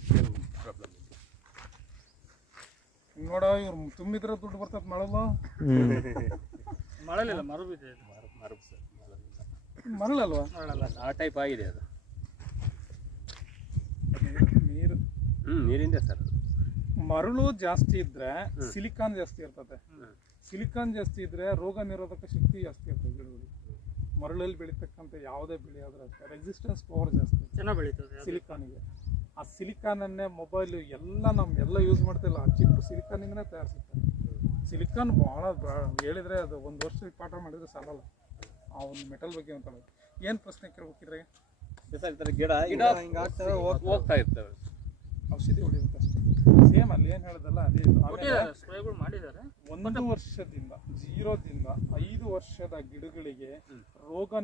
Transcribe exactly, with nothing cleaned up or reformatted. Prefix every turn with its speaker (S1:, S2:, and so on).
S1: Problem ಇಲ್ಲ.
S2: ನೋಡ ಇವ್ರು ತುಂಬಿದ್ರೆ ದುಡ್ಡು ಬರ್ತದೆ ಮಳಲ್ಲ
S3: ಮಳಲಿಲ್ಲ ಮರು ಇದೆ
S1: ಮರ ಮರ ಸರ್
S2: ಮರಳಲ್ವಾ?
S3: ಮರಳಲ್ಲ
S1: ಆ ಟೈಪ್ ಆಗಿದೆ ಅದು.
S2: ನೀರು
S1: ಹ್ಞೂ ನೀರಿಂದ ಸರ್ ಅದು.
S2: ಮರಳು ಜಾಸ್ತಿ ಇದ್ರೆ ಸಿಲಿಕಾನ್ ಜಾಸ್ತಿ ಇರ್ತದೆ. ಸಿಲಿಕಾನ್ ಜಾಸ್ತಿ ಇದ್ರೆ ರೋಗ ನಿರೋಧಕ ಶಕ್ತಿ ಜಾಸ್ತಿ ಇರ್ತದೆ ಗಿಡಗಳಿಗೆ. ಮರಳಲ್ಲಿ ಬೆಳೀತಕ್ಕಂಥ ಯಾವುದೇ ಬೆಳೆ ಆದ್ರೆ ರೆಸಿಸ್ಟೆನ್ಸ್ ಪವರ್ ಜಾಸ್ತಿ
S3: ಚೆನ್ನಾಗಿ ಬೆಳೀತದೆ
S2: ಸಿಲಿಕಾನಿಗೆ. ಆ ಸಿಲಿಕಾನನ್ನೇ ಮೊಬೈಲು ಎಲ್ಲ ನಮ್ಮ ಎಲ್ಲ ಯೂಸ್ ಮಾಡ್ತಿಲ್ಲ, ಆ ಚಿಪ್ ಸಿಲಿಕಾನಿಂದನೇ ತಯಾರಿಸುತ್ತೆ. ಸಿಲಿಕಾನ್ ಭಾಳ ಹೇಳಿದ್ರೆ ಅದು ಒಂದು ವರ್ಷ ಪಾಠ ಮಾಡಿದ್ರೆ ಸಾಲಲ್ಲ ಆ ಒಂದು ಮೆಟಲ್ ಬಗ್ಗೆ ಅಂತ. ಏನು ಪ್ರಶ್ನೆ ಕೇಳ್ಬೇಕಿದ್ರೆ
S1: ಸರ್ ಈ ಥರ ಗಿಡ ಗಿಡ ಹಿಂಗಾಗ್ತವೆ ಹೋಗ್ತಾ ಇರ್ತವೆ,
S2: ಔಷಧಿ ಹೊಡಿಬೇಕಷ್ಟೇ. ಸೇಮ್ ಅಲ್ಲಿ ಏನು ಹೇಳಿದಲ್ಲ ಅದೇ ಇದು. ಆಮೇಲೆ
S3: ಸ್ಪ್ರೇಗಳು ಮಾಡಿದ್ದಾರೆ.
S2: ಒಂದು ವರ್ಷದಿಂದ ಜೀರೋದಿಂದ ಐದು ವರ್ಷದ ಗಿಡಗಳಿಗೆ ರೋಗ